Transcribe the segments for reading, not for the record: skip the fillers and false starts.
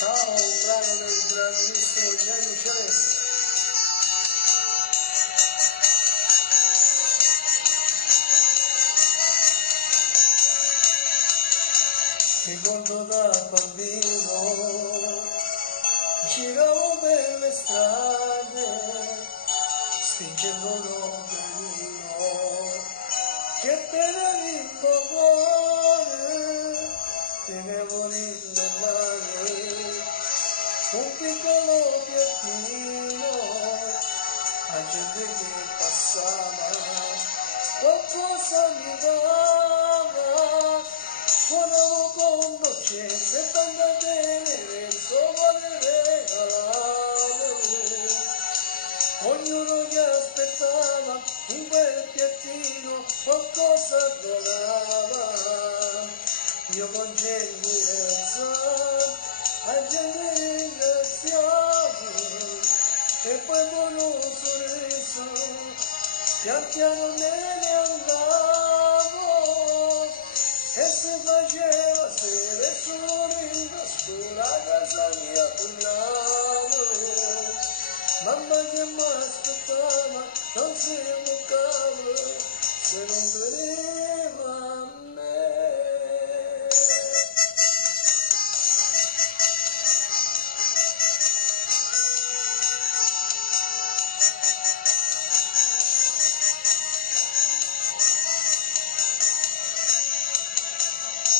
Ciao, un brano del grandissimo Gianni Celeste. Ricordo da bambino, giravo per le strade, spingendo l'ombrellino, che per il mio cuore tenevo nelle mani un piccolo piattino, a gente che passava, qualcosa mi dava, suonavo con dolcezza e tanta tenerezza me regalavo. Ognuno mi aspettava in quel piattino, qualcosa donava. Io con gentilezza a gente ringraziavo e poi con un sorriso pian piano me ne andavo e se faceva sera solo in nascosta a casa mia tornavo. Mamma che mi aspettava non si bucava se non vedeva a me.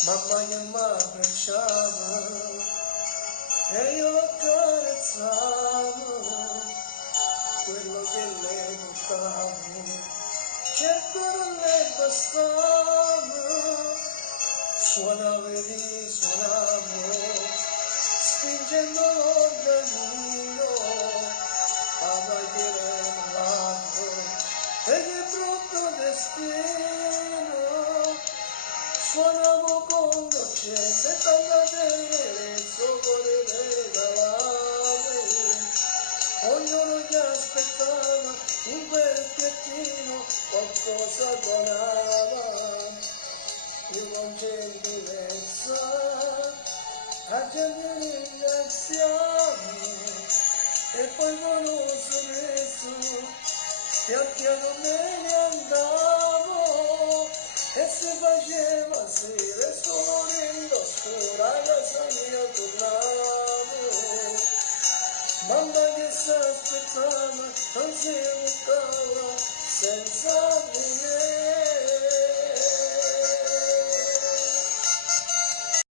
Mamma che mi abbracciava e io la carezzavo, quello che le portavo, certo non le bastava, suonavo e risuonavo, spingendo l'organino, mamma che era malato, e che brutto destino, suonavo con dolcezza e tanta tenerezza cuore regalavo. Ognuno che aspettava in quel piattino qualcosa donava. Io con gentilezza a gente ringraziavo e poi con un sorriso pian piano me ne andavo e se faceva sera solo nell'oscura a casa mia tornavo. Mamma che s'aspettava non si buttava senza me.